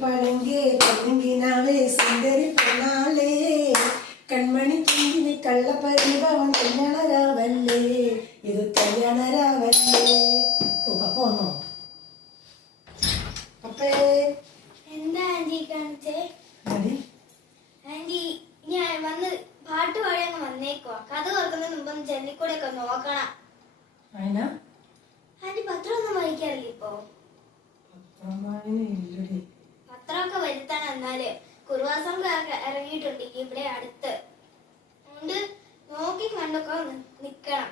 പഴങ്കേ പഴങ്കിനാവേ സുന്ദരി പെണ്ണാളേ കൺമണി കുഞ്ഞിന് കള്ളപ്പരിഭവം കല്യാണരാവല്ലേ ഇത് കല്യാണരാവല്ലേ. ഓ പപ്പ വന്നോ? പപ്പേ എന്താ ആന്റി കാണിച്ചേ? ആന്റി ഞാൻ വന്ന് പാട്ട് പാടി അങ്ങ് വന്നേക്കുവാ. കഥ തുറക്കുന്നതിന് മുമ്പ് ജെല്ലിക്കൂടെ ഒക്കെ നോക്കണം. ആന്റി പത്രം ഒന്നും വായിക്കാറില്ല ഇപ്പൊ? പത്രമൊക്കെ വരുത്തണം. എന്നാല് കുറുവാസം ഇറങ്ങിയിട്ടുണ്ട് ഇവിടെ അടുത്ത്. അതുകൊണ്ട് നോക്കി കണ്ടൊക്കെ നിക്കണം.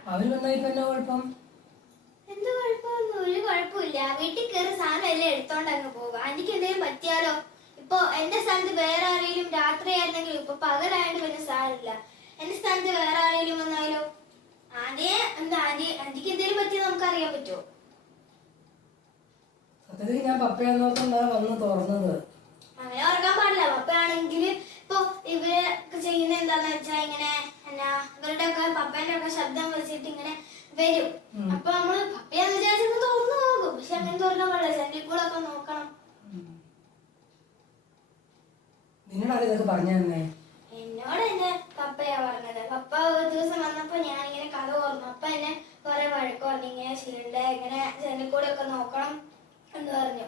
എന്ത് കുഴപ്പമൊന്നും ഒരു കുഴപ്പമില്ല. വീട്ടിൽ കയറി സാധനം എല്ലാം എടുത്തോണ്ട് അങ്ങ് പോകും. ആന്റിക്ക് എന്തെങ്കിലും പറ്റിയാലോ? ഇപ്പൊ എന്റെ സ്ഥാനത്ത് വേറെ ആരെങ്കിലും രാത്രി ആയിരുന്നെങ്കിലും ഇപ്പൊ പകലായിട്ട് പിന്നെ സാരില്ല. എന്റെ സ്ഥാനത്ത് വേറെ ആരെങ്കിലും വന്നാലോ? ആന്റിക്ക് എന്തെങ്കിലും പറ്റിയത് നമുക്ക് അറിയാൻ പറ്റുമോ? ഞാൻ പപ്പയാന്നോണ്ടാ വന്ന് തുറന്നത്. അങ്ങനെ ഓർക്കാൻ പാടില്ല. പപ്പയാണെങ്കിൽ ഇപ്പൊ ഇവരൊക്കെ ചെയ്യുന്ന എന്താന്ന് വെച്ചാ ഇങ്ങനെ എന്നാ ഇവരുടെ ഒക്കെ പപ്പേന്റെ ഒക്കെ ശബ്ദം വെച്ചിട്ട് ഇങ്ങനെ വരും. അപ്പൊ നമ്മള് പപ്പയാന്ന് വിചാരിച്ചൊക്കെ തുറന്നു പോകും. പക്ഷെ അങ്ങനെ തുറക്കാൻ പാടില്ല. ജനലിക്കൂടൊക്കെ നോക്കണം. എന്നോട് എന്റെ പപ്പയാ പറഞ്ഞത്. പപ്പ ഒരു ദിവസം വന്നപ്പോ ഞാൻ ഇങ്ങനെ കഥ ഓർന്നു. അപ്പ എന്നെ കുറെ വഴക്ക് പറഞ്ഞു. ഇങ്ങനെ ചെയ്യണ്ടേ, ഇങ്ങനെ ജനലിക്കൂടെ ഒക്കെ നോക്കണം എന്ന് പറഞ്ഞു.